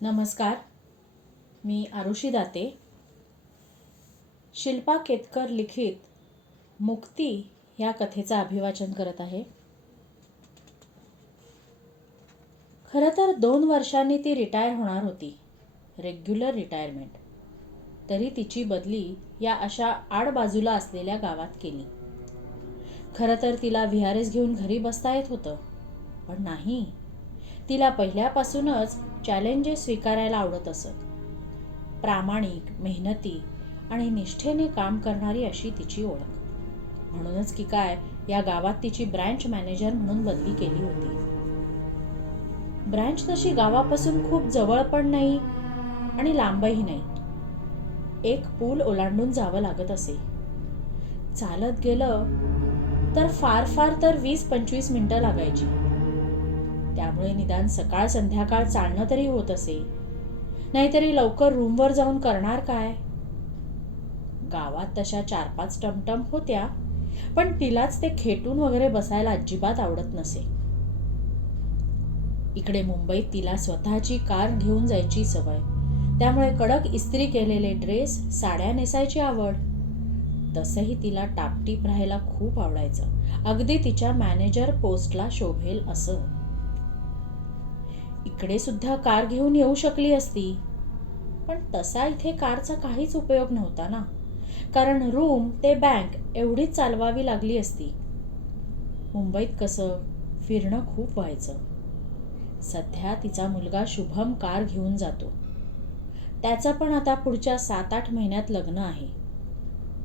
नमस्कार. मी आरुषी दाते. शिल्पा केतकर लिखित मुक्ती या कथेचं अभिवाचन करत आहे. खरं तर 2 वर्षांनी ती रिटायर होणार होती, रेग्युलर रिटायरमेंट. तरी तिची बदली या अशा आडबाजूला असलेल्या गावात केली. खरं तर तिला VRS घेऊन घरी बसता येत होतं, पण नाही. तिला पहिल्यापासूनच चॅलेंजेस स्वीकारायला आवडत असत. प्रामाणिक, मेहनती आणि निष्ठेने काम करणारी अशी तिची ओळख. म्हणूनच की काय या गावात तिची ब्रँच मॅनेजर म्हणून बदली केली होती. ब्रँच तशी गावापासून खूप जवळ पण नाही आणि लांबही नाही. एक पूल ओलांडून जावं लागत असे. चालत गेलं तर फार फार तर 20-25 मिनिटं लागायची. त्यामुळे निदान सकाळ संध्याकाळ चालणं तरी होत असे. नाहीतरी लवकर रूमवर जाऊन करणार काय. गावात तशा 4-5 टमटम होत्या, पण तिलाच ते खेटून वगैरे बसायला अजिबात आवडत नसे. इकडे मुंबईत तिला स्वतःची कार घेऊन जायची सवय. त्यामुळे कडक इस्त्री केलेले ड्रेस, साड्या नेसायची आवड. तसंही तिला टापटीप राहायला खूप आवडायचं, अगदी तिच्या मॅनेजर पोस्टला शोभेल असं. इकडे सुद्धा कार घेऊन येऊ शकली असती, पण तसा इथे कारचा काहीच उपयोग नव्हता ना, कारण रूम ते बँक एवढीच चालवावी लागली असती. मुंबईत कसं फिरणं खूप व्हायचं. सध्या तिचा मुलगा शुभम कार घेऊन जातो. त्याचं पण आता पुढच्या 7-8 महिन्यात लग्न आहे.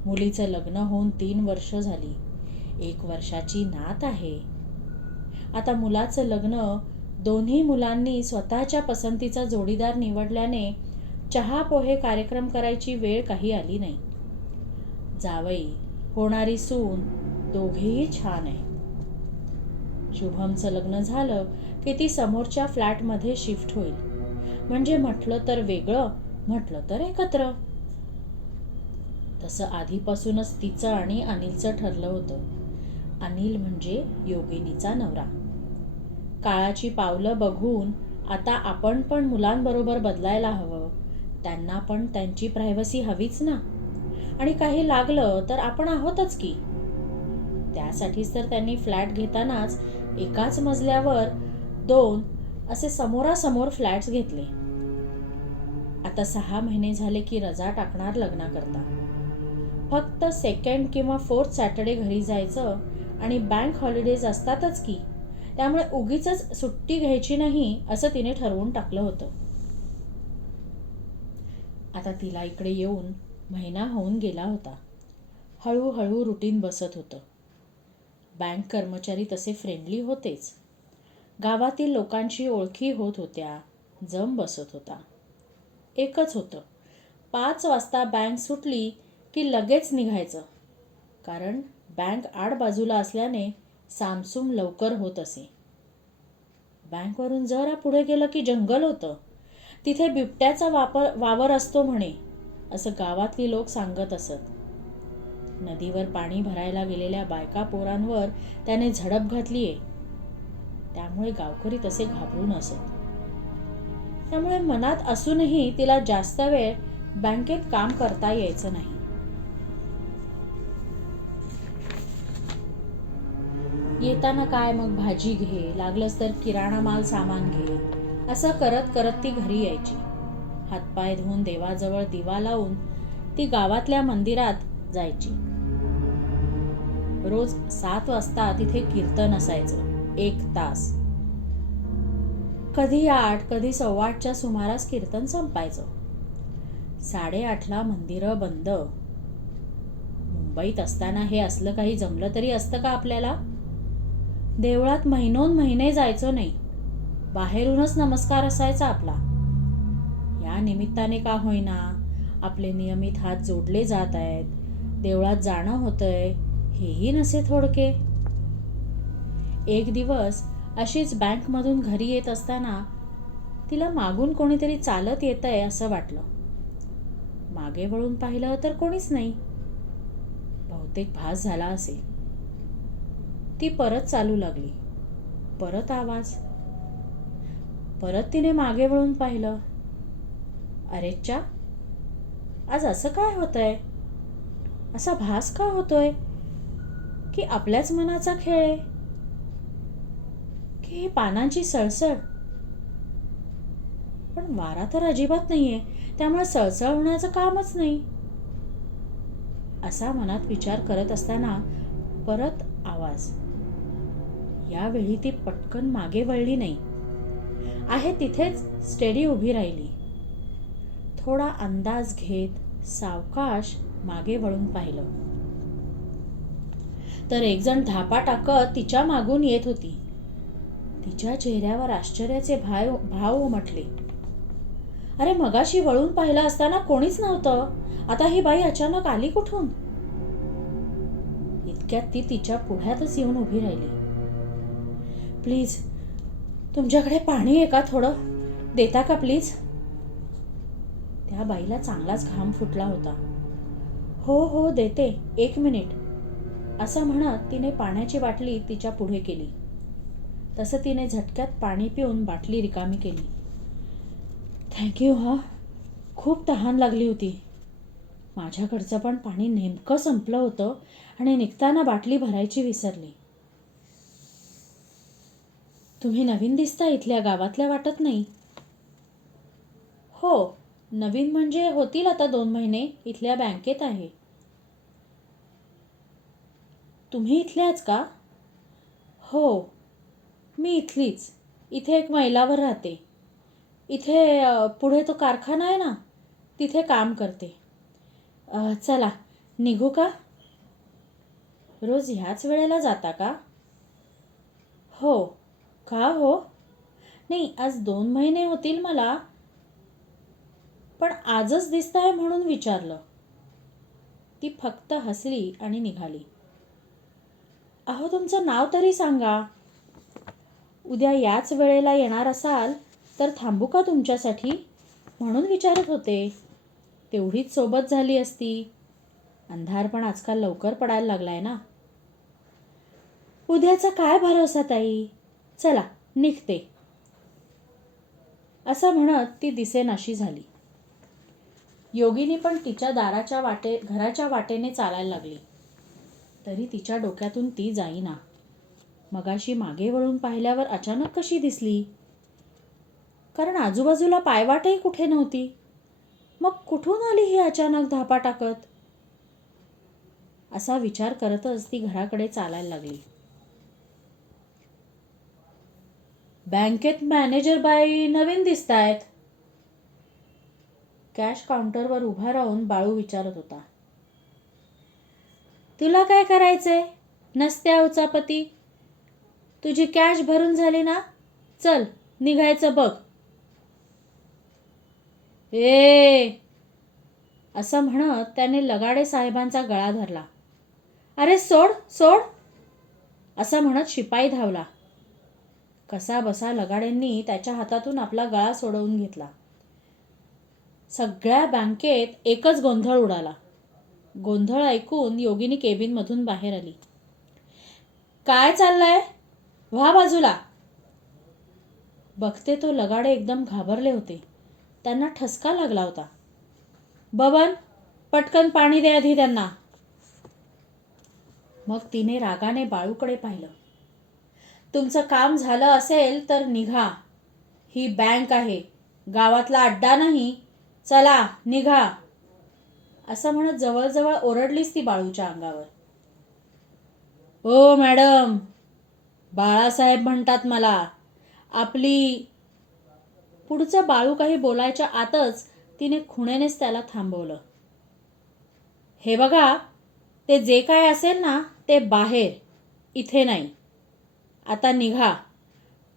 मुलीचं लग्न होऊन 3 वर्ष झाली. 1 वर्षाची नात आहे. आता मुलाचं लग्न दोन्ही मुलांनी स्वतःच्या पसंतीचा जोडीदार निवडल्याने चहा पोहे कार्यक्रम करायची वेळ काही आली नाही. जावई, होणारी सून दोघेही छान आहे. शुभमचं लग्न झालं की ती समोरच्या फ्लॅटमध्ये शिफ्ट होईल. म्हणजे म्हटलं तर वेगळं, म्हटलं तर एकत्र. तसं आधीपासूनच तिचं आणि अनिलचं ठरलं होतं. अनिल म्हणजे योगिनीचा नवरा. काळाची पावलं बघून आता आपण पण मुलांबरोबर बदलायला हवं. त्यांना पण त्यांची प्रायव्हसी हवीच ना. आणि काही लागलं तर आपण आहोतच की. त्यासाठीच तर त्यांनी फ्लॅट घेतानाच एकाच मजल्यावर 2 असे समोरासमोर फ्लॅट्स घेतले. आता 6 महिने झाले की रजा टाकणार लग्नाकरता. फक्त 2nd किंवा 4th सॅटर्डे घरी जायचं आणि बँक हॉलिडेज असतातच की. त्यामुळे उगीचच सुट्टी घ्यायची नाही असं तिने ठरवून टाकलं होतं. आता तिला इकडे येऊन महिना होऊन गेला होता. हळूहळू रुटीन बसत होतं. बँक कर्मचारी तसे फ्रेंडली होतेच. गावातील लोकांशी ओळखी होत होत्या. जम बसत होता. एकच होतं, 5 वाजता बँक सुटली की लगेच निघायचं. कारण बँक आडबाजूला असल्याने सामसूम लवकर होत असे. बँकवरून जरा पुढे गेलं की जंगल होतं. तिथे बिबट्याचा वावर असतो म्हणे, असं गावातली लोक सांगत असत. नदीवर पाणी भरायला गेलेल्या बायका पोरांवर त्याने झडप घातलीये. त्यामुळे गावकरी तसे घाबरून असत. त्यामुळे मनात असूनही तिला जास्त वेळ बँकेत काम करता यायचं नाही. येताना काय मग भाजी घे, लागलंच तर किराणा माल सामान घे, असं करत करत ती घरी यायची. हातपाय धुवून देवाजवळ दिवा लावून ती गावातल्या मंदिरात जायची. रोज 7 वाजता तिथे कीर्तन असायचं, 1 तास. कधी 8, कधी 8:15च्या सुमारास कीर्तन संपायचं. 8:30ला मंदिरं बंद. मुंबईत असताना हे असलं काही जमलं तरी असतं का आपल्याला? देवळात महिनोन महिने जायचो नाही. बाहेरूनच नमस्कार असायचा आपला. या निमित्ताने का होईना आपले नियमित हात जोडले जात आहेत, देवळात जाणं होतंय, हेही नसे थोडके. एक दिवस अशीच बँकमधून घरी येत असताना तिला मागून कोणीतरी चालत येतंय असं वाटलं. मागे वळून पाहिलं तर कोणीच नाही. बहुतेक भास झाला असेल. ती परत चालू लागली. परत आवाज. परत तिने मागे वळून पाहिलं. अरेच्चा, आज असं काय होतंय? असा भास का होतोय की आपल्याच मनाचा खेळ आहे, की ही पानांची सळसळ? पण वारा तर अजिबात नाहीये, त्यामुळे सळसळ होण्याचं कामच नाही. असा मनात विचार करत असताना परत आवाज. यावेळी ती पटकन मागे वळली नाही. आहे तिथेच स्टेडी उभी राहिली. थोडा अंदाज घेत सावकाश मागे वळून पाहिलं तर एक जण धापा टाकत तिच्या मागून येत होती. तिच्या चेहऱ्यावर आश्चर्याचे भाव उमटले. अरे, मगाशी वळून पाहिलं असताना कोणीच नव्हतं, आता ही बाई अचानक आली कुठून? इतक्यात ती तिच्या पुढ्यातच येऊन उभी राहिली. प्लीज, तुमच्याकडे पाणी आहे का? थोडं देता का प्लीज? त्या बाईला चांगलाच घाम फुटला होता. हो हो, देते, 1 मिनिट, असं म्हणत तिने पाण्याची बाटली तिच्या पुढे केली. तसं तिने झटक्यात पाणी पिऊन बाटली रिकामी केली. थँक्यू. हा, खूप तहान लागली होती. माझ्याकडचं पण पाणी नेमकं संपलं होतं आणि निघताना बाटली भरायची विसरली. तुम्ही नवीन दिसता, इथल्या गावातल्या वाटत नाही. हो, नवीन म्हणजे होतील आता 2 महिने. इथल्या बँकेत आहे. तुम्ही इथल्याच का? हो, मी इथलीच. इथे एक मैलावर राहते. इथे पुढे तो कारखाना आहे ना, तिथे काम करते. चला, निघू का? रोज ह्याच वेळेला जाता का? हो. का हो? नाही, आज 2 महिने होतील मला, पण आजच दिसताय म्हणून विचारलं. ती फक्त हसली आणि निघाली. अहो, तुमचं नाव तरी सांगा. उद्या याच वेळेला येणार असाल तर थांबू का तुमच्यासाठी म्हणून विचारत होते. तेवढीच सोबत झाली असती. अंधार पण आजकाल लवकर पडायला लागलाय ना. उद्याचा काय भरोसा ताई. चला, निघते, असं म्हणत ती दिसेनाशी झाली. योगिनी पण तिच्या घराच्या वाटेने चालायला लागली. तरी तिच्या डोक्यातून ती जाईना. मगाशी मागे वळून पाहिल्यावर अचानक कशी दिसली? कारण आजूबाजूला पायवाटही कुठे नव्हती. मग कुठून आली ही अचानक धापा टाकत? असा विचार करतच ती घराकडे चालायला लागली. बँकेत मॅनेजर बाई नवीन दिसतायत. कॅश काउंटरवर उभा राहून बाळू विचारत होता. तुला काय करायचंय? नसत्या उचापती. तुझी कॅश भरून झाली ना? चल, निघायचं बघ. ए, असं म्हणत त्याने लगाडे साहेबांचा गळा धरला. अरे सोड सोड, असं म्हणत शिपाई धावला. कसा बसा लगाड्यांनी त्याच्या हातातून आपला गळा सोडवून घेतला. सगळ्या बँकेत एकच गोंधळ उडाला. गोंधळ ऐकून योगिनी केबिनमधून बाहेर आली. काय चाललंय? व्हा बाजूला. बघते तो लगाडे एकदम घाबरले होते. त्यांना ठसका लागला होता. बबन, पटकन पाणी दे आधी त्यांना. मग तिने रागाने बाळूकडे पाहिलं. तुमचं काम झालं असेल तर निघा. ही बँक आहे, गावातला अड्डा नाही. चला, निघा, असं म्हणत जवळजवळ ओरडलीच ती बाळूच्या अंगावर. ओ मॅडम, बाळासाहेब म्हणतात मला. आपली. पुढचं बाळू काही बोलायच्या आतच तिने खुणेनेच त्याला थांबवलं. हे बघा, ते जे काय असेल ना ते बाहेर, इथे नाही. आता निघा.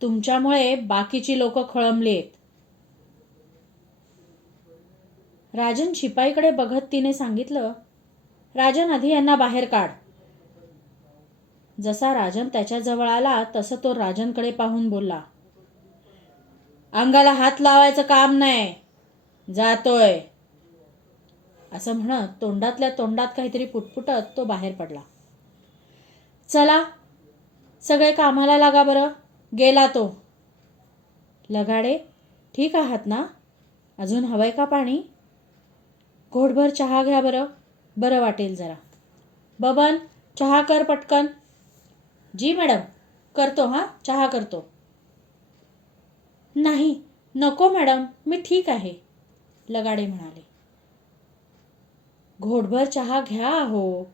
तुमच्यामुळे बाकीची लोक खळंबलीत. राजन शिपाईकडे बघत तिने सांगितलं. राजन, आधी यांना बाहेर काढ. जसा राजन त्याच्याजवळ आला तसं तो राजनकडे पाहून बोलला. अंगाला हात लावायचं काम नाही, जातोय, असं म्हणत तोंडातल्या तोंडात काहीतरी पुटपुटत तो बाहेर पडला. चला, सगळे कामाला लागा बरं. गेला तो. लगाडे, ठीक आहात ना? अजून हवंय का पाणी? घोटभर चहा घ्या बरं, बरं वाटेल जरा. बबन, चहा कर पटकन. जी मॅडम, करतो हां, चहा करतो. नाही, नको मॅडम, मी ठीक आहे, लगाडे म्हणाले. घोटभर चहा घ्या हो.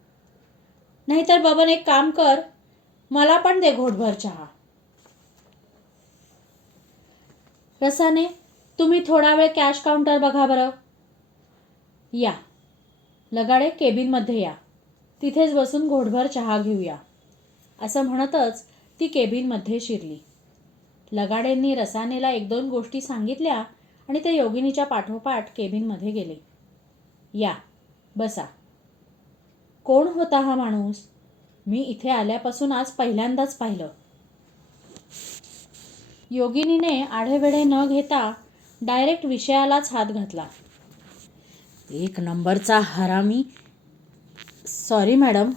नाहीतर बबन एक काम कर, मला पण दे घोटभर चहा. रसाने, तुम्ही थोडा वेळ कॅश काउंटर बघा बरं. या. लगाडे, केबिनमध्ये या. तिथेच बसून घोटभर चहा घेऊया. असं म्हणतच ती केबिनमध्ये शिरली. लगाडेंनी रसानेला 1-2 गोष्टी सांगितल्या आणि ते योगिनीच्या पाठोपाठ केबिनमध्ये गेले. या, बसा. कोण होता हा माणूस? मी इथे आल्यापासून आज पहिल्यांदाच पाहिलं. योगिनीने आढेवेढे न घेता डायरेक्ट विषयालाच हात घातला. एक नंबरचा हरामी. Sorry madam.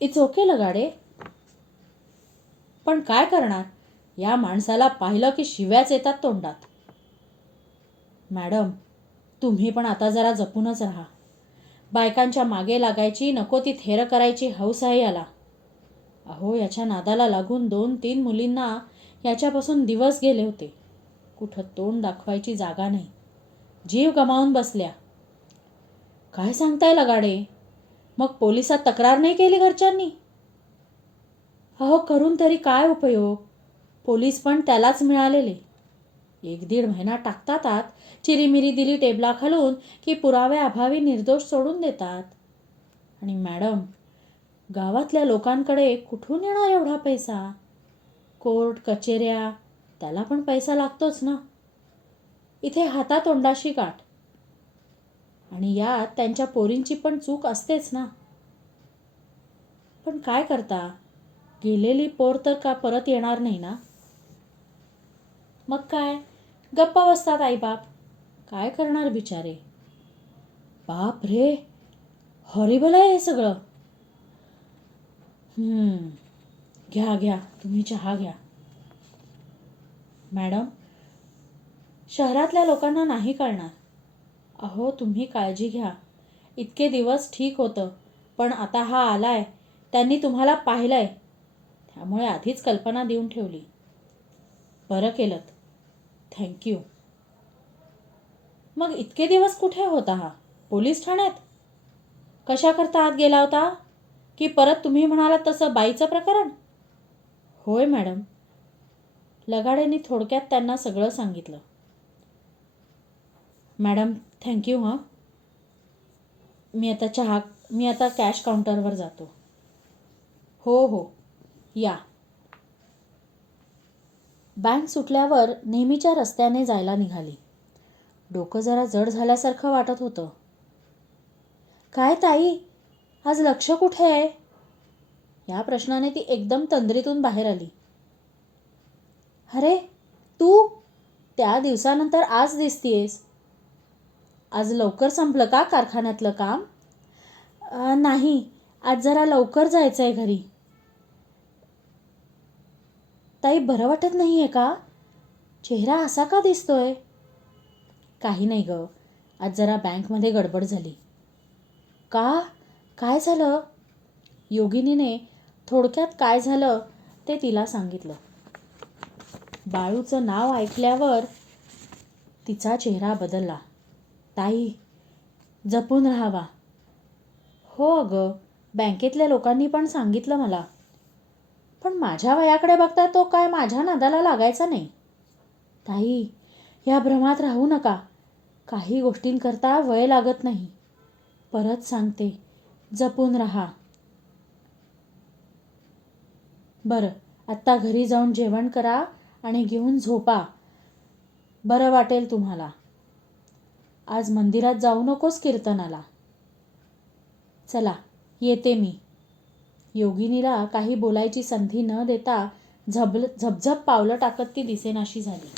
इट्स ओके लगाडे. पण काय करणार, या माणसाला पाहिलं की शिव्याच येतात तोंडात. मॅडम, तुम्ही पण आता जरा जपूनच राहा. बायकांच्या मागे लागायची, नको ती थेर करायची हौस आहे याला. अहो, याच्या नादाला लागून 2-3 मुलींना याच्यापासून दिवस गेले होते. कुठं तोंड दाखवायची जागा नाही. जीव गमावून बसल्या. काय सांगताय लगाडे? मग पोलिसात तक्रार नाही केली घरच्यांनी? अहो, करून तरी काय उपयोग? पोलीस पण त्यालाच मिळालेले. 1-1.5 महिना टाकतात आत, चिरीमिरी दिली टेबलाखालून की पुराव्याअभावी निर्दोष सोडून देतात. आणि मॅडम, गावातल्या लोकांकडे कुठून येणार एवढा पैसा? कोर्ट कचेऱ्या, त्याला पण पैसा लागतोच ना. इथे हातातोंडाशी गाठ. आणि यात त्यांच्या पोरींची पण चूक असतेच ना. पण काय करता, गेलेली पोर तर का परत येणार नाही ना. मग काय, गप्प बसतात आईबाप. काय करणार बिचारे. बाप रे, हॉरिबल आहे हे सगळं. घ्या घ्या, तुम्ही चहा घ्या. मॅडम, शहरातल्या लोकांना नाही कळणार. अहो, तुम्ही काळजी घ्या. इतके दिवस ठीक होतं, पण आता हा आलाय, त्यांनी तुम्हाला पाहिलंय, त्यामुळे आधीच कल्पना देऊन ठेवली. बरं केलंत, थँक्यू. मग इतके दिवस कुठे होता हा? पोलीस ठाण्यात? कशा करता आत गेला होता? की परत तुम्ही म्हणालात तसं बाईचं प्रकरण? होय मॅडम. लगाडेंनी थोडक्यात त्यांना सगळं सांगितलं. मॅडम, थँक्यू हां. मी आता कॅश काउंटरवर जातो. हो हो, या. बँक सुटल्यावर नेहमीच्या रस्त्याने जायला निघाली. डोकं जरा जड झाल्यासारखं वाटत होतं. काय ताई, आज लक्ष कुठे आहे? या प्रश्नाने ती एकदम तंद्रीतून बाहेर आली. अरे, तू त्या दिवसानंतर आज दिसतीयेस. आज लवकर संपलं का कारखान्यातलं काम? नाही, आज जरा लवकर जायचं आहे घरी. ताई, बरं वाटत नाही आहे का? चेहरा असा का दिसतोय? काही नाही गं, आज जरा बँकमध्ये गडबड झाली. का? काय झालं? योगिनीने थोडक्यात काय झालं ते तिला सांगितलं. बाळूचं नाव ऐकल्यावर तिचा चेहरा बदलला. ताई, जपून राहावा. हो अगं, बँकेतल्या लोकांनी पण सांगितलं मला. पण माझ्या वयाकडे बघता तो काय माझ्या नादाला लागायचा नाही. ताई, या भ्रमात राहू नका. काही गोष्टींकरता वय लागत नाही. परत सांगते, जपून राहा. बरं, आत्ता घरी जाऊन जेवण करा आणि घेऊन झोपा. बरं वाटेल तुम्हाला. आज मंदिरात जाऊ नकोस कीर्तनाला. चला, येते मी. योगिनीला काही बोलायची संधी न देता झपझप पावलं टाकत ती दिसेनाशी झाली.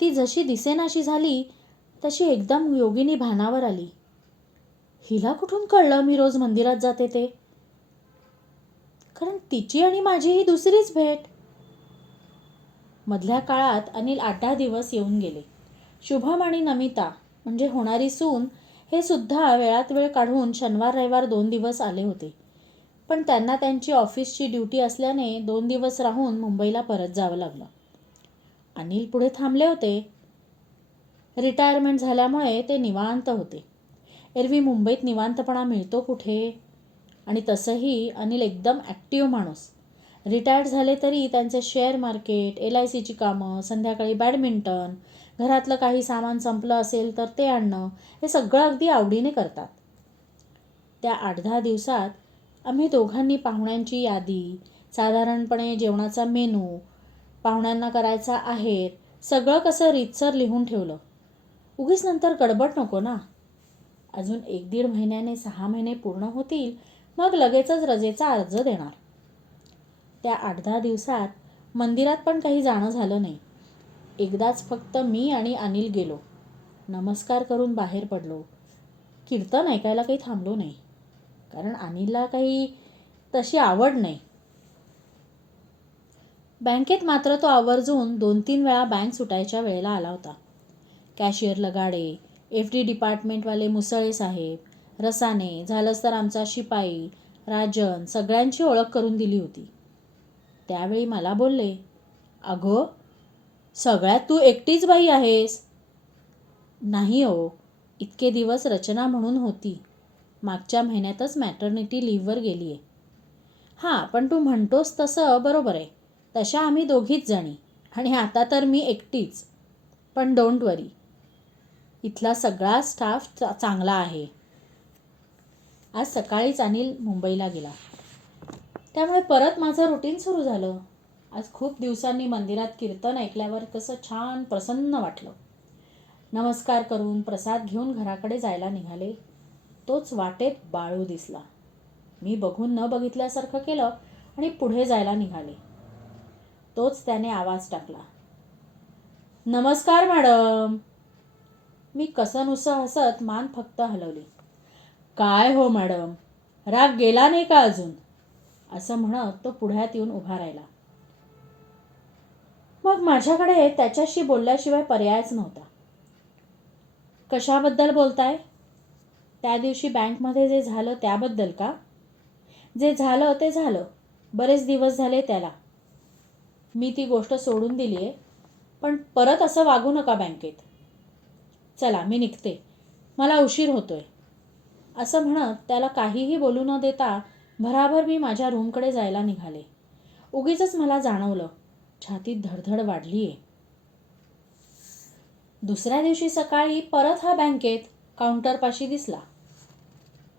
ती जशी दिसेनाशी झाली तशी एकदम योगिनी भानावर आली. हिला कुठून कळलं मी रोज मंदिरात जाते ते? कारण तिची आणि माझी ही दुसरीच भेट. मधल्या काळात अनिल 8-10 दिवस येऊन गेले. शुभम आणि नमिता म्हणजे होणारी सून हे सुद्धा वेळात वेळ काढून शनिवार रविवार 2 दिवस आले होते. पण त्यांना त्यांची ऑफिसची ड्युटी असल्याने 2 दिवस राहून मुंबईला परत जावं लागलं. अनिल पुढे थांबले होते. रिटायरमेंट झाल्यामुळे ते निवांत होते. एरवी मुंबईत निवांतपणा मिळतो कुठे? आणि तसंही अनिल एकदम ॲक्टिव्ह माणूस. रिटायर्ड झाले तरी त्यांचे शेअर मार्केट, LICची कामं, संध्याकाळी बॅडमिंटन, घरातलं काही सामान संपलं असेल तर ते आणणं, हे सगळं अगदी आवडीने करतात. त्या 8-10 दिवसात आम्ही दोघांनी पाहुण्यांची यादी, साधारणपणे जेवणाचा मेनू, पाहुण्यांना करायचा आहेर, सगळं कसं रीतसर लिहून ठेवलं. उगीच नंतर गडबड नको ना. अजून 1-1.5 महिन्याने 6 महिने पूर्ण होतील, मग लगेचच रजेचा अर्ज देणार. त्या 8-10 दिवसात मंदिरात पण काही जाणं झालं नाही. एकदाच फक्त मी आणि अनिल गेलो. नमस्कार करून बाहेर पडलो. कीर्तन ऐकायला काही थांबलो नाही, कारण अनिलला काही तशी आवड नाही. बँकेत मात्र तो आवर्जून 2-3 वेळा बँक सुटायच्या वेळेला आला होता. कॅशियर लगाडे, FD डिपार्टमेंटवाले मुसळे साहेब, रसाने, झालंच तर आमचा शिपाई, राजन, सगळ्यांची ओळख करून दिली होती. त्यावेळी मला बोलले, "अगं, सगळ्यात तू एकटीच बाई आहेस." नाही हो, इतके दिवस रचना म्हणून होती. मागच्या महिन्यातच मॅटर्निटी लिव्हवर गेली आहे. हां, पण तू म्हणतोस तसं बरोबर आहे. तशा आम्ही दोघीच जणी आणि आता तर मी एकटीच. पण डोंट वरी, इथला सगळा स्टाफ चांगला आहे. आज सकाळीच अनिल मुंबईला गेला. त्यामुळे परत माझं रुटीन सुरू झालं. आज खूप दिवसांनी मंदिरात कीर्तन ऐकल्यावर कसं छान प्रसन्न वाटलं. नमस्कार करून प्रसाद घेऊन घराकडे जायला निघाले. तोच वाटेत बाळू दिसला. मी बघून न बघितल्यासारखं केलं आणि पुढे जायला निघाले. तोच त्याने आवाज टाकला, "नमस्कार मॅडम." मी कसंनुसं हसत मान फक्त हलवली. "काय हो मॅडम, राग गेला नाही का अजून?" असं म्हणत तो पुढ्यात येऊन उभा राहिला. मग माझ्याकडे त्याच्याशी बोलल्याशिवाय पर्यायच नव्हता. "कशाबद्दल बोलताय? त्या दिवशी बँकमध्ये जे झालं त्याबद्दल का?" "जे झालं ते झालं. बरेच दिवस झाले त्याला. मी ती गोष्ट सोडून दिली आहे. पण परत असं वागू नका बँकेत. चला मी निघते, मला उशीर होतोय." असं म्हणत त्याला काहीही बोलू न देता भराभर मी माझ्या रूमकडे जायला निघाले. उगीचच मला जाणवलं, छातीत धडधड वाढलीये. दुसऱ्या दिवशी सकाळी परत हा बँकेत काउंटरपाशी दिसला.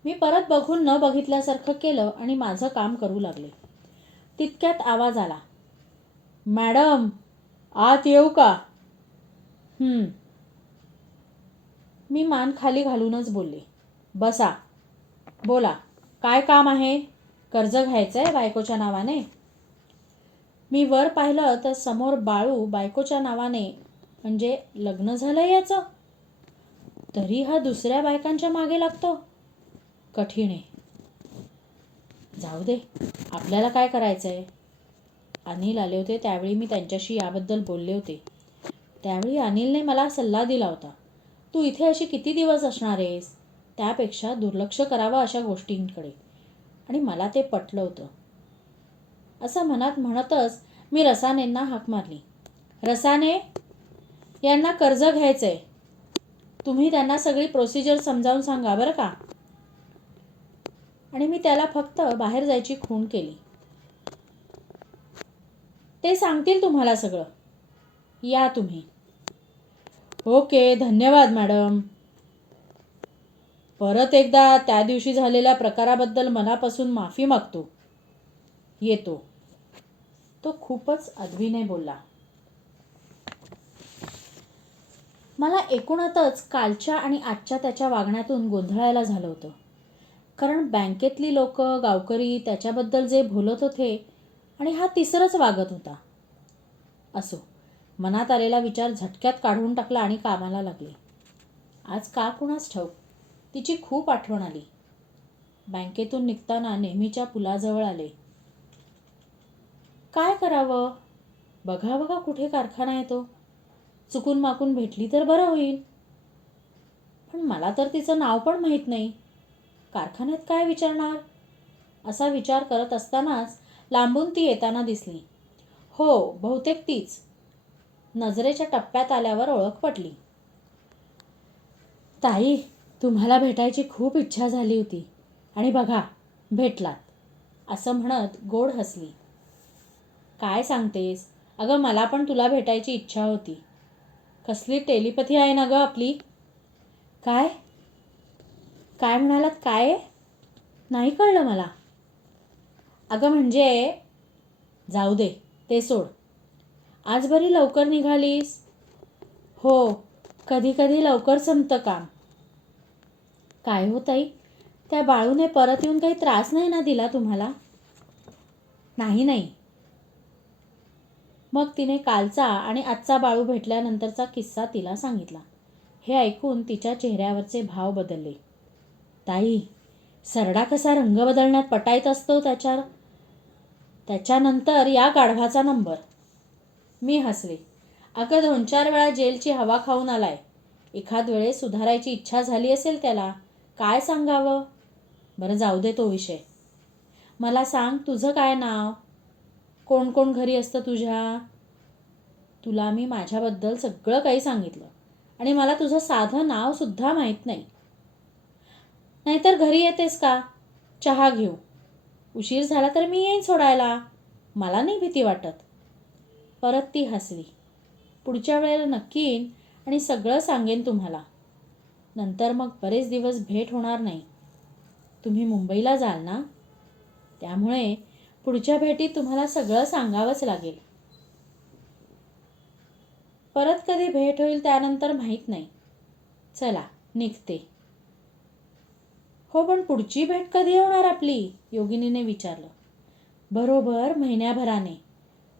मी परत बघून न बघितल्यासारखं केलं आणि माझं काम करू लागले. तितक्यात आवाज आला, "मॅडम, आत येऊ का?" मी मान खाली घालूनच बोलले, "बसा. बोला, काय काम आहे? कर्ज घ्यायचंय बायकोच्या नावाने?" मी वर पाहिलं तर समोर बाळू बायकोच्या नावाने, म्हणजे लग्न झालंय याचं? तरी हा दुसऱ्या बायकांच्या मागे लागतो. कठीण आहे. जाऊ दे, आपल्याला काय करायचंय? अनिल आले होते त्यावेळी मी त्यांच्याशी याबद्दल बोलले होते. त्यावेळी अनिलने मला सल्ला दिला होता, "तू इथे अशी किती दिवस असणार आहेस? त्यापेक्षा दुर्लक्ष करावं अशा गोष्टींकडे." आणि मला ते पटलं होतं. असं मनात म्हणतच मी रसानेंना हाक मारली, "रसाने, यांना कर्ज घ्यायचंय. तुम्ही त्यांना सगळी प्रोसिजर समजावून सांगा बरं का." आणि मी त्याला फक्त बाहेर जायची खूण केली. "ते सांगतील तुम्हाला सगळं. या तुम्ही." "ओके, धन्यवाद मॅडम. परत एकदा त्या दिवशी झालेल्या प्रकाराबद्दल मनापासून माफी मागतो. येतो." तो खूपच अदबीने बोलला. मला एकूणातच कालच्या आणि आजच्या त्याच्या वागण्यातून गोंधळायला झालं होतं. कारण बँकेतली लोक, गावकरी त्याच्याबद्दल जे बोलत होते आणि हा तिसरंच वागत होता. असो, मनात आलेला विचार झटक्यात काढून टाकला आणि कामाला लागले. आज का कुणास ठाऊक, तिची खूप आठवण आली. बँकेतून निघताना नेहमीच्या पुलाजवळ आले. काय करावं? बघा बघा कुठे कारखाना आहे तो. चुकून माकून भेटली तर बरं होईल. पण मला तर तिचं नाव पण माहीत नाही. कारखान्यात काय विचारणार असा विचार करत असतानाच लांबून ती येताना दिसली. हो, बहुतेक तीच. नजरेच्या टप्प्यात आल्यावर ओळख पटली. ताई, तुम्हाला भेटायची खूप इच्छा झाली होती आणि बघा भेटलात, असं म्हणत गोड हसली. काय सांगतेस? अगं मला पण तुला भेटायची इच्छा होती. कसली टेलिपॅथी आहे ना गं आपली. काय काय म्हणालात? काय नाही कळलं मला. अगं म्हणजे जाऊ दे, ते सोड. आज बरी लवकर निघालीस. हो, कधी कधी लवकर संपतं काम. काय हो ताई, त्या बाळूने परत येऊन काही त्रास नाही ना दिला तुम्हाला? नाही नाही. मग तिने कालचा आणि आजचा बाळू भेटल्यानंतरचा किस्सा तिला सांगितला. हे ऐकून तिच्या चेहऱ्यावरचे भाव बदलले. ताई, सरडा कसा रंग बदलण्यात पटाईत असतो त्याच्यानंतर या गाढवाचा नंबर. मी हसले. अगं 2-4 वेळा जेलची हवा खाऊन आलाय. एखाद वेळेस सुधारायची इच्छा झाली असेल त्याला. काय सांगावं. बरं जाऊ दे तो विषय. मला सांग, तुझं काय नाव? कोण कोण घरी असतं तुझ्या? तुला मी माझ्याबद्दल सगळं काही सांगितलं आणि मला तुझं साधं नाव सुद्धा माहीत नाही. नाहीतर घरी येतेस का? चहा घेऊ. उशीर झाला तर मी येईन सोडायला. मला नाही भीती वाटत. परत ती हसली. पुढच्या वेळेला नक्की येईन आणि सगळं सांगेन तुम्हाला. नंतर मग बरेच दिवस भेट होणार नाही. तुम्ही मुंबईला जाल ना, त्यामुळे पुढच्या भेटीत तुम्हाला सगळं सांगावंच लागेल. परत कधी भेट होईल त्यानंतर माहीत नाही. चला निघते. हो, पण पुढची भेट कधी होणार आपली? योगिनीने विचारलं. बरोबर महिन्याभराने,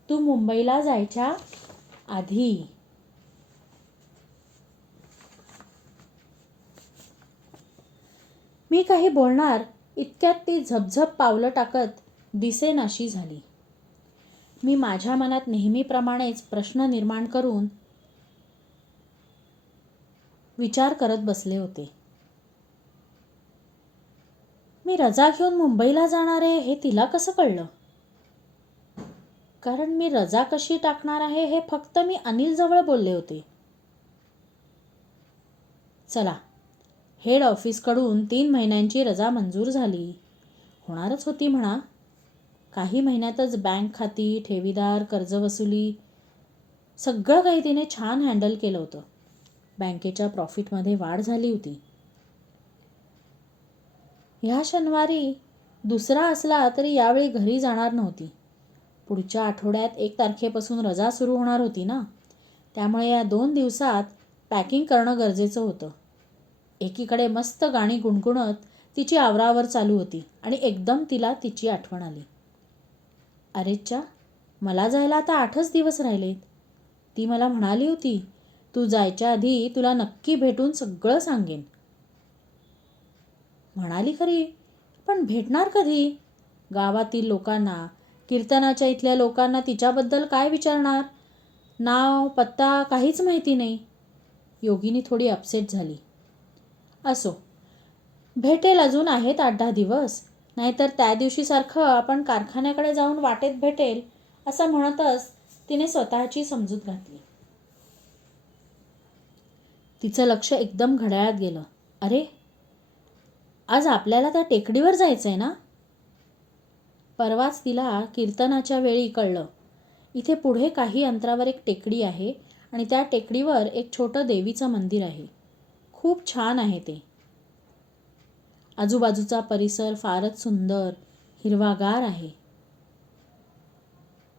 तू मुंबईला जायच्या आधी. मी काही बोलणार इतक्यात ती झपझप पावलं टाकत दिसेनाशी झाली. मी माझ्या मनात नेहमीप्रमाणेच प्रश्न निर्माण करून विचार करत बसले होते. मी रजा घेऊन मुंबईला जाणार आहे हे तिला कसं कळलं? कारण मी रजा कशी टाकणार आहे हे फक्त मी अनिलजवळ बोलले होते. चला, हेड ऑफिसकडून 3 महिन्यांची रजा मंजूर झाली. होणारच होती म्हणा. काही महिन्यातच बँक खाती, ठेवीदार, कर्जवसुली सगळं काही तिने छान हँडल केलं होतं. बँकेच्या प्रॉफिटमध्ये वाढ झाली होती. ह्या शनिवारी दुसरा असला तरी यावेळी घरी जाणार नव्हती. पुढच्या आठवड्यात 1 तारखेपासून रजा सुरू होणार होती ना, त्यामुळे या 2 दिवसात पॅकिंग करणं गरजेचं होतं. एकीकडे मस्त गाणी गुणगुणत तिची आवरावर चालू होती आणि एकदम तिला तिची आठवण आली. अरेच्चा, मला जायला आता 8च दिवस राहिलेत. ती मला म्हणाली होती, तू जायच्या आधी तुला नक्की भेटून सगळं सांगेन. म्हणाली खरी, पण भेटणार कधी? गावातील लोकांना, कीर्तनाच्या इथल्या लोकांना तिच्याबद्दल काय विचारणार? नाव, पत्ता काहीच माहिती नाही. योगिनी थोडी अपसेट झाली. असो, भेटेल, अजून आहेत 8-10 दिवस. नाहीतर त्या दिवशीसारखं आपण कारखान्याकडे जाऊन वाटेत भेटेल असं म्हणतच तिने स्वतःची समजूत घातली. तिचं लक्ष एकदम घड्याळात गेलं. अरे, आज आपल्याला त्या टेकडीवर जायचंय ना? परवाच तिला कीर्तनाच्या वेळी कळलं. इथे पुढे काही अंतरावर एक टेकडी आहे आणि त्या टेकडीवर एक छोटं देवीचं मंदिर आहे. खूप छान आहे ते. आजूबाजूचा परिसर फारच सुंदर, हिरवागार आहे.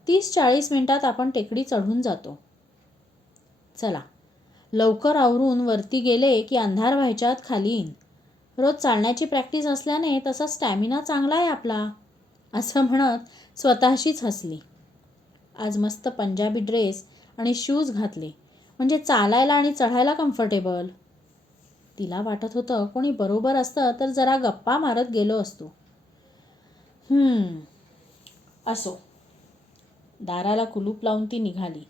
30-40 मिनिटात आपण टेकडी चढून जातो. चला, लवकर आवरून वरती गेले की अंधार व्हायच्या आत खाली येईन. रोज चालण्याची प्रॅक्टिस असल्याने तसा स्टॅमिना चांगला आहे आपला, असं म्हणत स्वतःशीच हसली. आज मस्त पंजाबी ड्रेस आणि शूज घातले म्हणजे चालायला आणि चढायला कम्फर्टेबल. तिला वाटत होतं कोणी बरोबर असतं तर जरा गप्पा मारत गेलो असतो. असो. दाराला कुलूप लावून ती निघाली.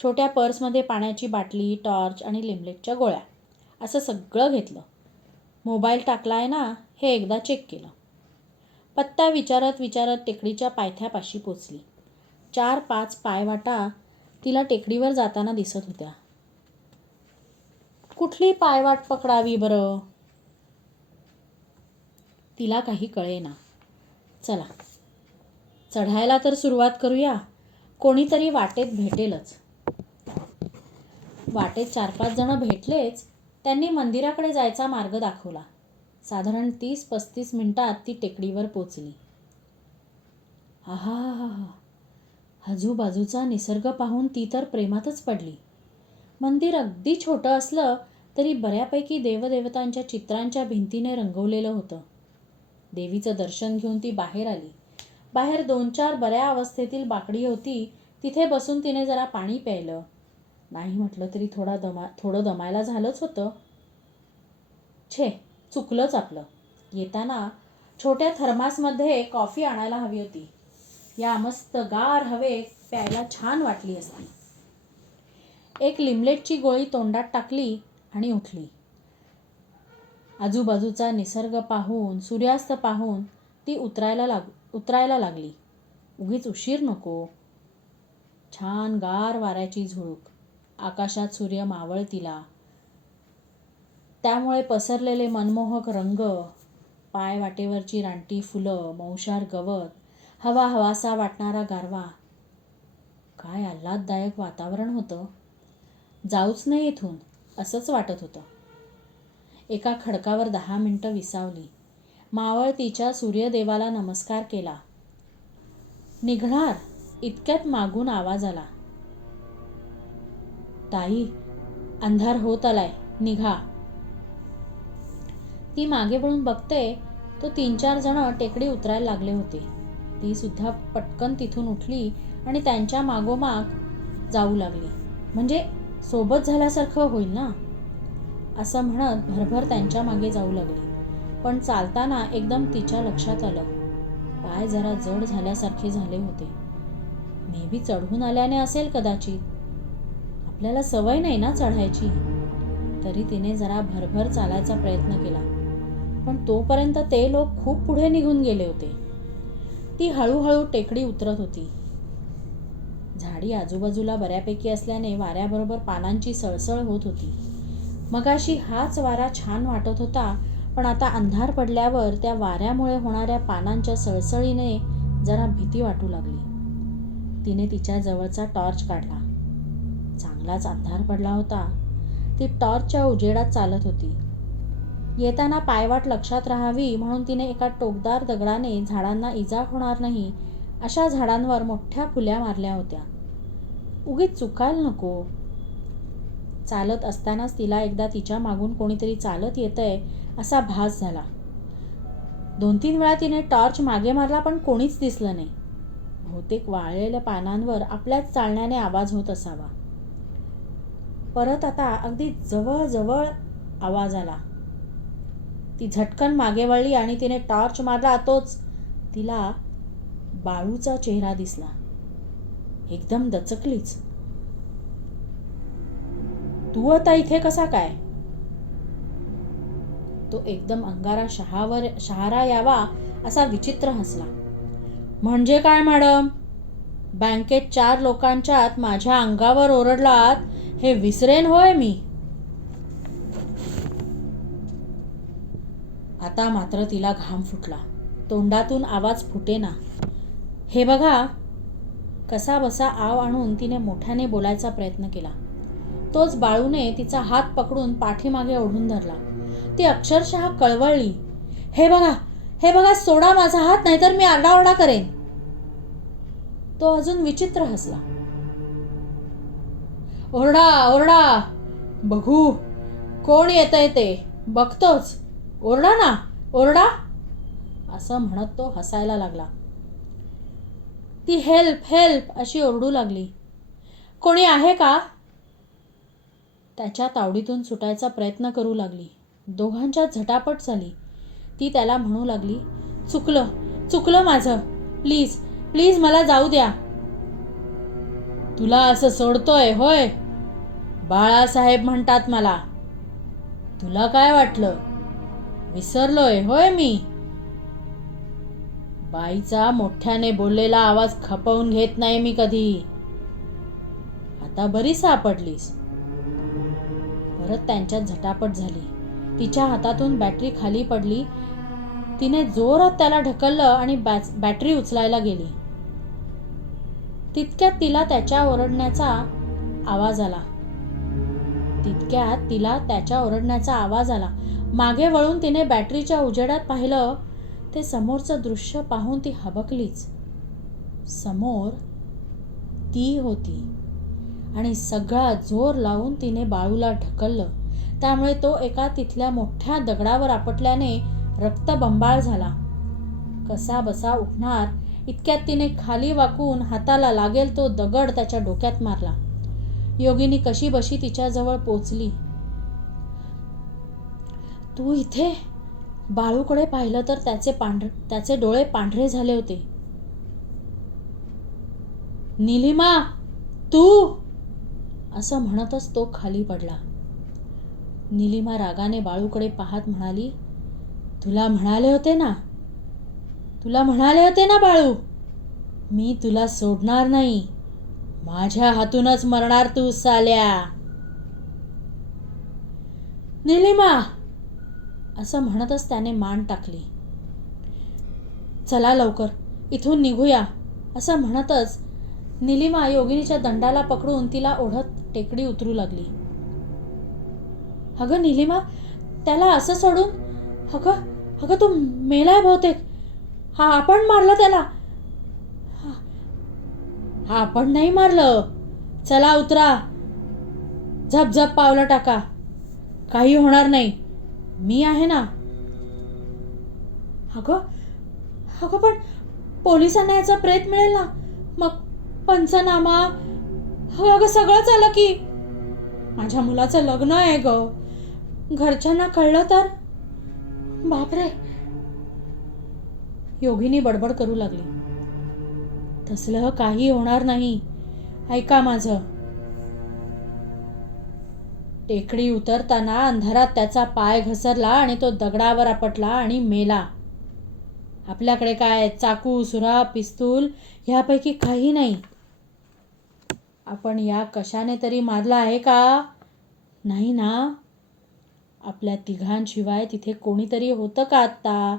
छोट्या पर्समध्ये पाण्याची बाटली, टॉर्च आणि लिमलेटच्या गोळ्या असं सगळं घेतलं. मोबाईल टाकलाय ना हे एकदा चेक केलं. पत्ता विचारत विचारत टेकडीच्या पायथ्यापाशी पोचली. 4-5 पायवाटा तिला टेकडीवर जाताना दिसत होत्या. कुठली पायवाट पकडावी बरं? तिला काही कळेना. चला चढायला तर सुरुवात करूया. कोणीतरी वाटेत भेटेलच. वाटेत 4-5 जण भेटलेच. त्यांनी मंदिराकडे जायचा मार्ग दाखवला. साधारण 30-35 मिनिटात ती टेकडीवर पोचली. आहा, आजूबाजूचा निसर्ग पाहून ती तर प्रेमातच पडली. मंदिर अगदी छोटं असलं तरी बऱ्यापैकी देवदेवतांच्या चित्रांच्या भिंतीने रंगवलेलं होतं. देवीचं दर्शन घेऊन ती बाहेर आली. बाहेर 2-4 बऱ्या अवस्थेतील बाकडी होती. तिथे बसून तिने जरा पाणी प्यायलं. नाही म्हटलं तरी थोडं दमायला झालंच होतं. चुकलंच आपलं. येताना छोट्या थर्मासमध्ये कॉफी आणायला हवी होती. या मस्त गार हवेत प्यायला छान वाटली असती. एक लिमलेटची गोळी तोंडात टाकली आणि उठली. आजूबाजूचा निसर्ग पाहून, सूर्यास्त पाहून ती उतरायला लागली. उगीच उशीर नको. छान गार वाऱ्याची झुळूक. आकाशात सूर्य मावळतीला. त्यामुळे पसरलेले मनमोहक रंग, पायवाटेवरची रानटी फुलं, मौशार गवत, हवा हवासा वाटणारा गारवा. काय आल्हाददायक वातावरण होतं. जाऊच नाही इथून असंच वाटत होतं. एका खडकावर 10 मिनिटं विसावली. मावळतीच्या सूर्यदेवाला नमस्कार केला. निघणार इतक्यात मागून आवाज आला. ताई, अंधार होत आलाय, निघा. ती मागे वळून बघते तो 3-4 जण टेकडी उतरायला लागले होते. ती सुद्धा पटकन तिथून उठली आणि त्यांच्या मागोमाग जाऊ लागली. म्हणजे सोबत झाल्यासारखं होईल ना, असं म्हणत भरभर त्यांच्या मागे जाऊ लागली. पण चालताना एकदम तिच्या लक्षात आलं, पाय जरा जड झाल्यासारखे झाले होते. मे बी चढून आल्याने असेल कदाचित. आपल्याला सवय नाही ना चढायची. तरी तिने जरा भरभर चालायचा प्रयत्न केला. पण तोपर्यंत ते लोक खूप पुढे निघून गेले होते. ती हळूहळू टेकडी उतरत होती. झाडी आजूबाजूला बऱ्यापैकी असल्याने वाऱ्याबरोबर पानांची सळसळ होत होती. मगाशी हाच वारा छान वाटत होता, पण आता अंधार पडल्यावर त्या वाऱ्यामुळे होणाऱ्या पानांच्या सळसळीने जरा भीती वाटू लागली. तिने तिच्या जवळचा टॉर्च काढला. चांगलाच अंधार पडला होता. ती टॉर्चच्या उजेडात चालत होती. येताना पायवाट लक्षात राहावी म्हणून तिने एका टोकदार दगडाने झाडांना इजा होणार नाही अशा झाडांवर मोठ्या फुल्या मारल्या होत्या. उगीच चुकायला नको. चालत असतानाच तिला एकदा तिच्या मागून कोणीतरी चालत येतंय असा भास झाला. 2-3 वेळा तिने टॉर्च मागे मारला पण कोणीच दिसलं नाही. बहुतेक वाळलेल्या पानांवर आपल्याच चालण्याने आवाज होत असावा. परत आता अगदी जवळ आवाज आला. ती झटकन मागे वळली आणि तिने टॉर्च मारला. तोच तिला बाळूचा चेहरा दिसला. एकदम दचकलीच. तू आता इथे कसा काय? तो एकदम अंगारा शहारा यावा असा विचित्र हसला. म्हणजे काय मॅडम? बँकेत 4 लोकांच्यात माझ्या अंगावर ओरडलात हे विसरेन होय मी? आता मात्र तिला घाम फुटला. तोंडातून आवाज फुटेना. हे बघा. कसा बसा आव आणून तिने मोठ्याने बोलायचा प्रयत्न केला. तोच बाळूने तिचा हात पकडून पाठीमागे ओढून धरला. ती अक्षरशः कळवळली. हे बघा, सोडा माझा हात, नाहीतर मी आरडाओरडा करेन. तो अजून विचित्र हसला. ओरडा, बघू कोण येतंय ते, बघतोच. ओरडा ना, ओरडा, असं म्हणत तो हसायला लागला. ती हेल्प अशी ओरडू लागली. कोणी आहे का? त्याच्या तावडीतून सुटायचा प्रयत्न करू लागली. दोघांच्यात झटापट झाली. ती त्याला म्हणू लागली, चुकलं माझं, प्लीज मला जाऊ द्या. तुला असं सोडतोय होय? बाळासाहेब म्हणतात मला. तुला काय वाटलं? विसरलोय होय मी? बाईचा मोठ्याने बोललेला आवाज खपवून घेत नाही मी कधी. आता बरी सापडलीस. परत त्यांच्यात झटापट झाली. तिच्या हातातून बॅटरी खाली पडली. तिने जोरात त्याला ढकललं आणि बॅटरी उचलायला गेली. तितक्यात तिला त्याच्या ओरडण्याचा आवाज आला. मागे वळून तिने बॅटरीच्या उजेडात पाहिलं. ते समोरचं दृश्य पाहून ती हबकलीच. समोर ती होती आणि सगळा जोर लावून तिने बाळूला ढकललं. त्यामुळे तो एका तिथल्या मोठ्या दगडावर आपटल्याने रक्तबंबाळ झाला. कसा बसा उठणार इतक्यात तिने खाली वाकून हाताला लागेल तो दगड त्याच्या डोक्यात मारला. योगिनी कशीबशी तिच्याजवळ पोचली. तू इथे? बाळूकडे पाहिलं तर त्याचे डोळे पांढरे झाले होते. निलिमा, तू? असं म्हणतच तो खाली पडला. निलिमा रागाने बाळूकडे पाहत म्हणाली, तुला म्हणाले होते ना बाळू, मी तुला सोडणार नाही. माझ्या हातूनच मरणार तू साल्या. निलिमा, असं म्हणतच त्याने मान टाकली. चला लवकर इथून निघूया, असं म्हणतच निलिमा योगिनीच्या दंडाला पकडून तिला ओढत टेकडी उतरू लागली. अगं निलिमा, त्याला असं सोडून? अगं तू मेलाय बहुतेक. हा आपण मारलं त्याला. हा आपण नाही मारलं. चला उतरा, झप झप पावलं टाका. काही होणार नाही, मी आहे ना. अगं पण पोलिसांना याचा प्रेत मिळेल ना, मग पंचनामा. अगं सगळंच आलं की. माझ्या मुलाचं लग्न आहे ग. घरच्यांना कळलं तर बापरे. योगिनी बडबड करू लागली. तसलं काही होणार नाही, ऐका माझं. टेकडी उतरताना अंधारात त्याचा पाय घसरला आणि तो दगडावर आपटला आणि मेला. आपल्याकडे काय चाकू, सुरा, पिस्तूल ह्यापैकी काही नाही. आपण या कशाने तरी मारला आहे का? नाही ना. आपल्या तिघांशिवाय तिथे कोणीतरी होतं का आत्ता?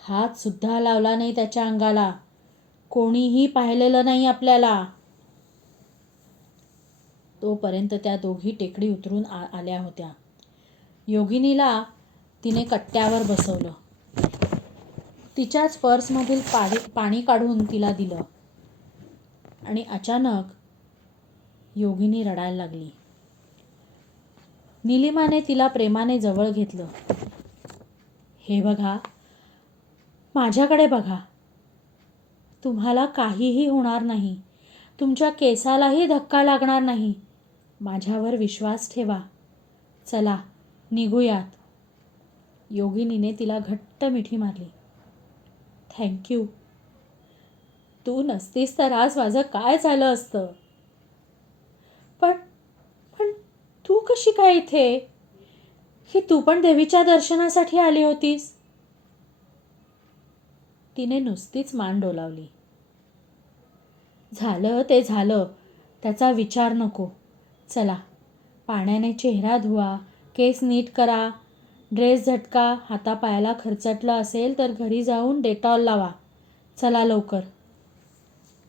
हात सुद्धा लावला नाही त्याच्या अंगाला. कोणीही पाहिलेलं नाही आपल्याला. तोपर्यंत त्या दोघी टेकडी उतरून आल्या होत्या. योगिनीला तिने कट्ट्यावर बसवलं. तिच्याच पर्समधील पाणी काढून तिला दिलं आणि अचानक योगिनी रडायला लागली. निलिमाने तिला प्रेमाने जवळ घेतलं. हे बघा, माझ्याकडे बघा. तुम्हाला काहीही होणार नाही. तुमच्या केसालाही धक्का लागणार नाही. माझ्यावर विश्वास ठेवा. चला निघूयात. योगिनीने तिला घट्ट मिठी मारली. थँक्यू. तू नसतीस तर आज माझं काय झालं असतं. पण तू कशी काय इथे? ही तू पण देवीच्या दर्शनासाठी आली होतीस? तिने नुसतीच मान डोलावली. झालं ते झालं, त्याचा विचार नको. चला, पाण्याने चेहरा धुवा, केस नीट करा, ड्रेस झटका, हातापायाला खरचटलं असेल तर घरी जाऊन डेटॉल लावा. चला लवकर.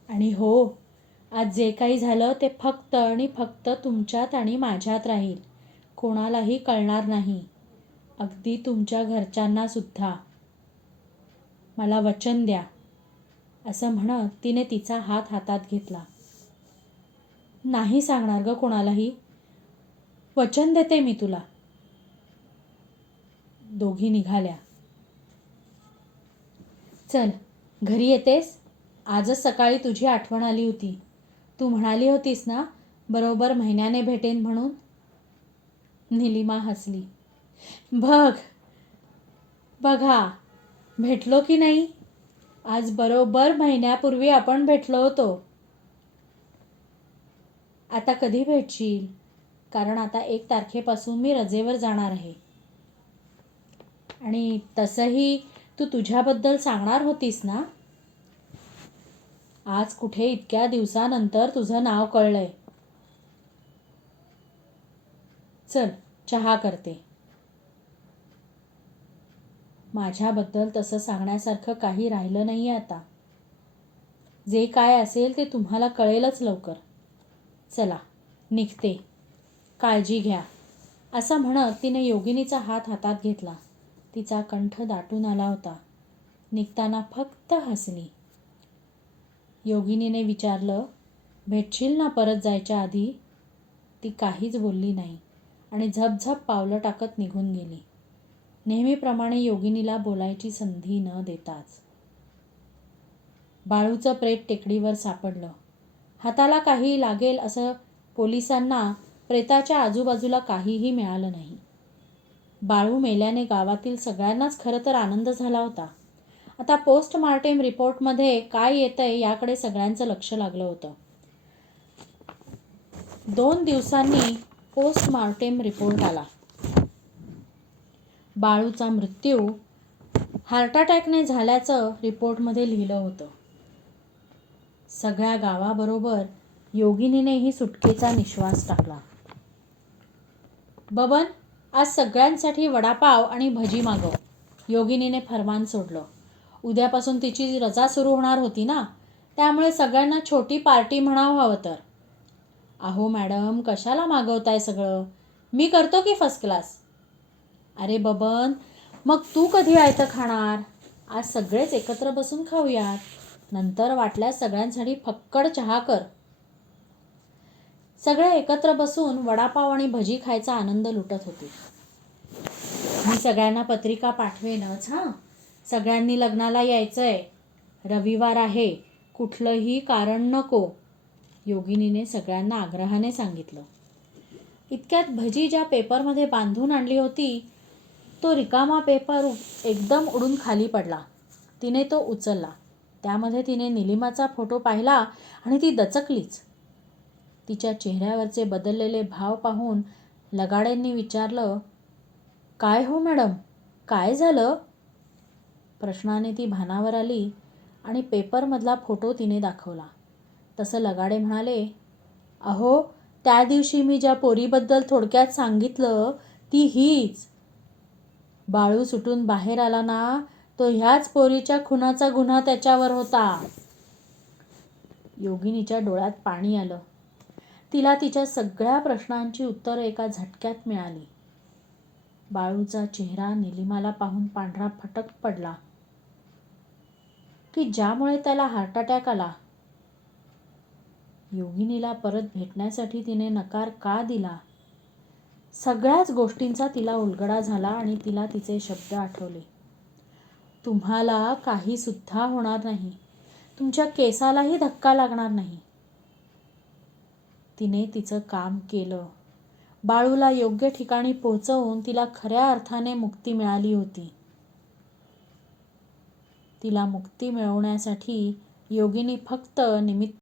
आणि हो, आज जे काही झालं ते फक्त आणि फक्त तुमच्यात आणि माझ्यात राहील. कोणालाही कळणार नाही, अगदी तुमच्या घरच्यांना सुद्धा. मला वचन द्या. असं म्हणत तिने तिचा हात हातात घेतला. नाही सांगणार ग कोणालाही. वचन देते मी तुला. दोघी निघाल्या. चल, घरी येतेस? आजच सकाळी तुझी आठवण आली होती. तू म्हणाली होतीस ना, बरोबर महिन्याने भेटेन म्हणून. निलिमा हसली. बघा, भेटलो की नाही. आज बरोबर महिन्यापूर्वी आपण भेटलो होतो. आता कधी भेटशील? कारण आता 1 तारखेपासून मी रजेवर जाणार आहे. आणि तसंही तू तुझ्याबद्दल सांगणार होतीस ना? आज कुठे इतक्या दिवसानंतर तुझं नाव कळलंय. चल, चहा करते. माझ्याबद्दल तसं सांगण्यासारखं काही राहिलं नाहीये आता. जे काय असेल ते तुम्हाला कळेलच लवकर. चला, निघते. काळजी घ्या. असं म्हणत तिने योगिनीचा हात हातात घेतला. तिचा कंठ दाटून आला होता. निघताना फक्त हसली. योगिनीने विचारलं, भेटशील ना परत जायच्या आधी? ती काहीच बोलली नाही आणि झपझप पावलं टाकत निघून गेली. नेहमीप्रमाणे योगिनीला बोलायची संधी न देताच. बाळूचं प्रेत टेकडीवर सापडलं. हाताला काही लागेल असं पोलिसांना प्रेताच्या आजूबाजूला काहीही मिळालं नाही. बाळू मेल्याने गावातील सगळ्यांनाच खरं तर आनंद झाला होता. आता पोस्टमार्टेम रिपोर्टमध्ये काय येतंय याकडे सगळ्यांचं लक्ष लागलं होतं. 2 दिवसांनी पोस्टमार्टेम रिपोर्ट आला. बाळूचा मृत्यू हार्ट अटॅकने झाल्याचं रिपोर्टमध्ये लिहिलं होतं. सगळ्या गावाबरोबर योगिनीनेही सुटकेचा निश्वास टाकला. बबन, आज सगळ्यांसाठी वडापाव आणि भजी मागव. योगिनीने फरमान सोडलं. उद्यापासून तिची रजा सुरू होणार होती ना, त्यामुळे सगळ्यांना छोटी पार्टी म्हणावं हवं तर. अहो मॅडम, कशाला मागवताय सगळं? मी करतो की फर्स्ट क्लास. अरे बबन, मग तू कधी आयतं खाणार? आज सगळेच एकत्र बसून खाऊयात. नंतर वाटल्यास सगळ्यांसाठी फक्कड चहा कर. सगळे एकत्र बसून वडापाव आणि भजी खायचा आनंद लुटत होते. मी सगळ्यांना पत्रिका पाठवेनच हां. सगळ्यांनी लग्नाला यायचंय. रविवार आहे. कुठलंही कारण नको. योगिनीने सगळ्यांना आग्रहाने सांगितलं. इतक्यात भजी ज्या पेपरमध्ये बांधून आणली होती तो रिकामा पेपर एकदम उडून खाली पडला. तिने तो उचलला. त्यामध्ये तिने निलिमाचा फोटो पाहिला आणि ती दचकलीच. तिच्या चेहऱ्यावरचे बदललेले भाव पाहून लगाड्यांनी विचारलं, काय हो मॅडम, काय झालं? प्रश्नाने ती भानावर आली आणि पेपरमधला फोटो तिने दाखवला. तसं लगाडे म्हणाले, अहो, त्या दिवशी मी ज्या पोरीबद्दल थोडक्यात सांगितलं ती हीच. बाळू सुटून बाहेर आला ना, तो ह्याच पोरीच्या खुनाचा गुन्हा त्याच्यावर होता. योगिनीच्या डोळ्यात पाणी आलं. तिला तिच्या सगळ्या प्रश्नांची उत्तरं एका झटक्यात मिळाली. बाळूचा चेहरा निलिमाला पाहून पांढरा फटक पडला, की ज्यामुळे त्याला हार्ट अटॅक आला. योगिनीला परत भेटण्यासाठी तिने नकार का दिला? सगळ्याच गोष्टींचा तिला उलगडा झाला आणि तिला तिचे शब्द आठवले. तुम्हाला काही सुद्धा होणार नाही. तुमच्या केसालाही धक्का लागणार नाही. तिने तिचं काम केलं. बाळूला योग्य ठिकाणी पोहोचवून तिला खऱ्या अर्थाने मुक्ती मिळाली होती. तिला मुक्ती मिळवण्यासाठी योगिनी फक्त निमित्त